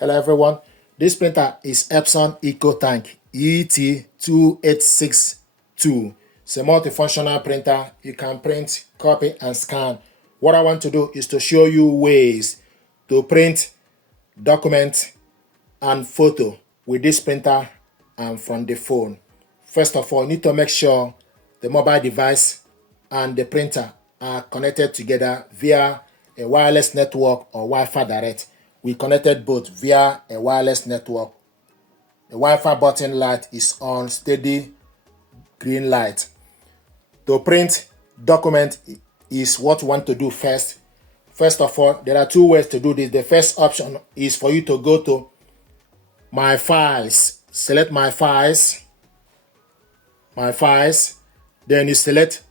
Hello everyone, this printer is Epson EcoTank ET-2862. It's a multifunctional printer. You can print, copy, and scan. What I want to do is to show you ways to print, document, and photo with this printer and from the phone. First of all, you need to make sure the mobile device and the printer are connected together via a wireless network or Wi-Fi direct. We connected both via a wireless network. The Wi-Fi button light is on steady green light. To print document is what you want to do first. First of all, there are two ways to do this. The first option is for you to go to My Files. Select My Files. Then you select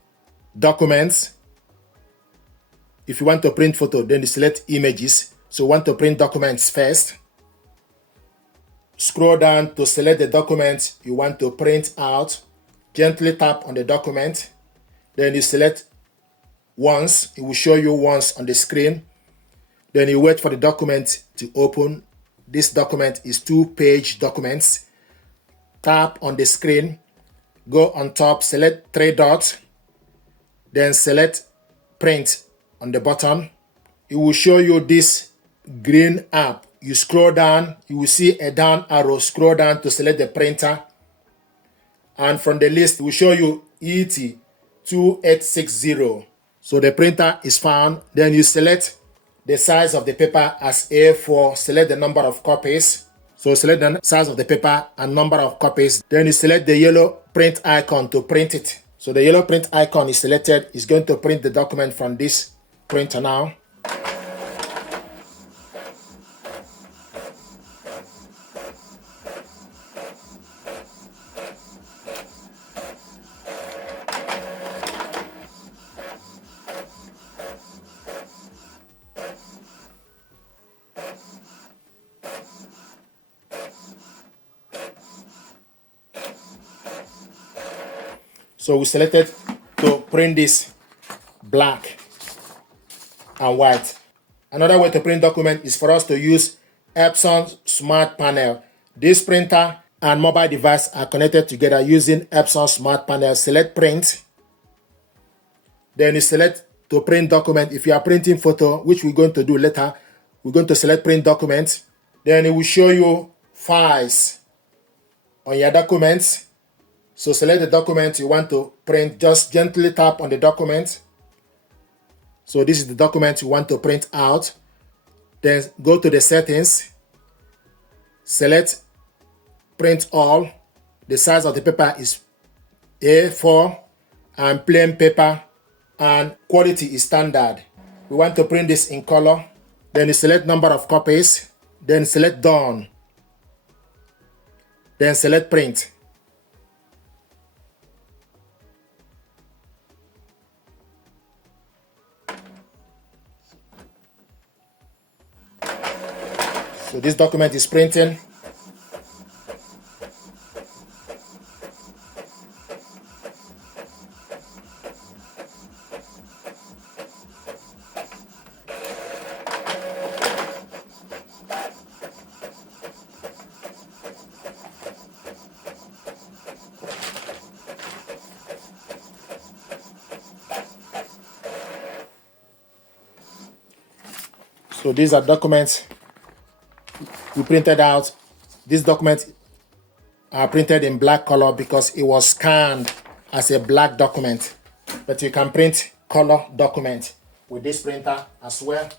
Documents. If you want to print photo, then you select Images. So you want to print documents first. Scroll down to select the document you want to print out. Gently tap on the document. Then you select once. It will show you once on the screen. Then you wait for the document to open. This document is 2-page documents. Tap on the screen. Go on top, select 3 dots. Then select print on the bottom. It will show you this green app. You scroll down, you will see a down arrow. Scroll down to select the printer. And from the list, it will show you ET-2860. So the printer is found. Then you select the size of the paper as A4. Select the number of copies. So select the size of the paper and number of copies. Then you select the yellow print icon to print it. So the yellow print icon is selected. It's going to print the document from this printer now. So we selected to print this black and white. Another way to print document is for us to use Epson Smart Panel. This printer and mobile device are connected together using Epson Smart Panel. Select print. Then you select to print document. If you are printing photo, which we're going to do later, we're going to select print document. Then it will show you files on your documents. So select the document you want to print. Just gently tap on the document. So this is the document you want to print out. Then go to the settings. Select print all. The size of the paper is A4 and plain paper and quality is standard. We want to print this in color. Then you select number of copies. Then select done. Then select print. So this document is printing. So these are documents we printed out. These documents are printed in black color because it was scanned as a black document. But you can print color document with this printer as well.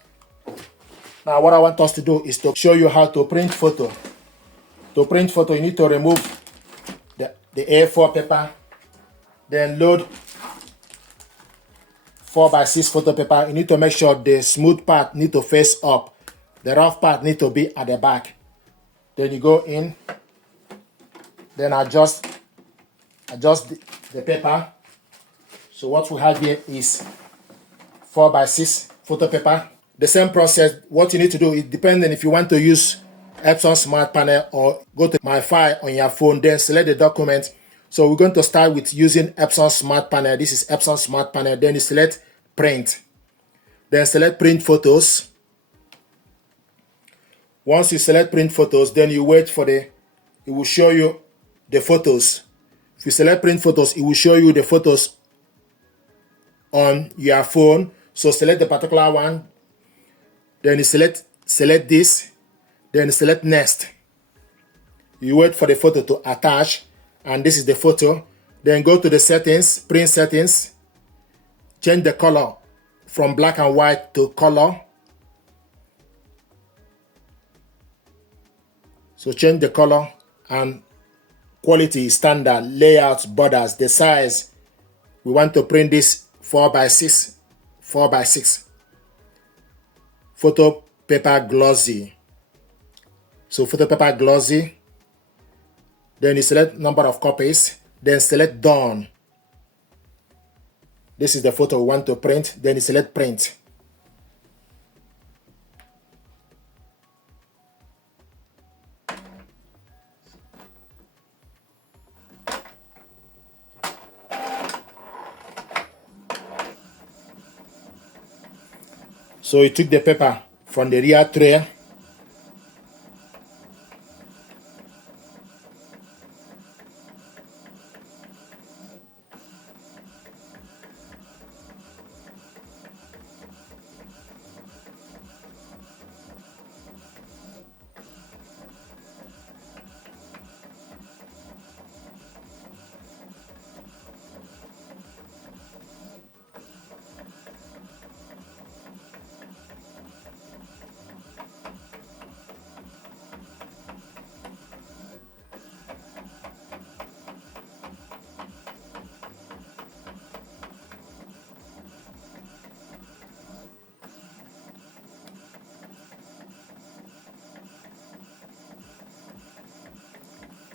Now what I want us to do is to show you how to print photo. To print photo, you need to remove the A4 paper, then load 4x6 photo paper. You need to make sure the smooth part need to face up. The rough part need to be at the back. Then you go in, then adjust the paper. So what we have here is 4x6 photo paper. The same process, what you need to do is depending if you want to use Epson Smart Panel or go to My File on your phone, then select the document. So we're going to start with using Epson Smart Panel. This is Epson Smart Panel. Then you select print. Then select print photos. Once you select print photos, then you wait for it will show you the photos. If you select print photos, it will show you the photos on your phone. So select the particular one, then you select this, then select next. You wait for the photo to attach, and this is the photo. Then go to the settings, print settings, change the color from black and white to color. So change the color, and quality, standard, layout, borders, the size. We want to print this 4x6, 4x6. Photo paper glossy. So photo paper glossy. Then you select number of copies. Then select done. This is the photo we want to print. Then you select print. So you took the paper from the rear tray.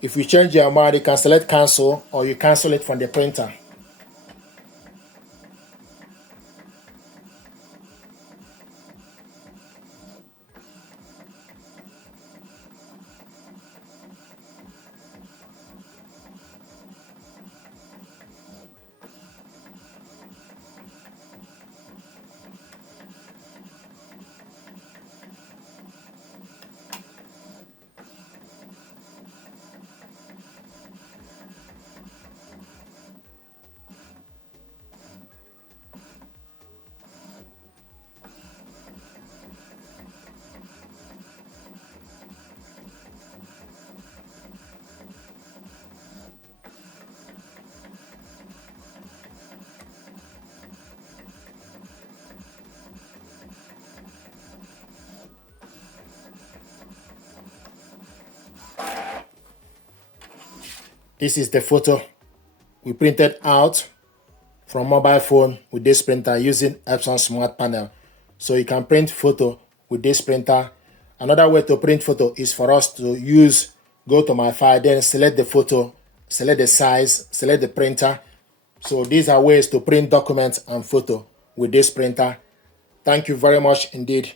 If you change your mind, you can select cancel, or you cancel it from the printer. This is the photo we printed out from mobile phone with this printer using Epson Smart Panel. So you can print photo with this printer. Another way to print photo is for us to go to my file, then select the photo, select the size, select the printer. So these are ways to print documents and photo with this printer. Thank you very much indeed.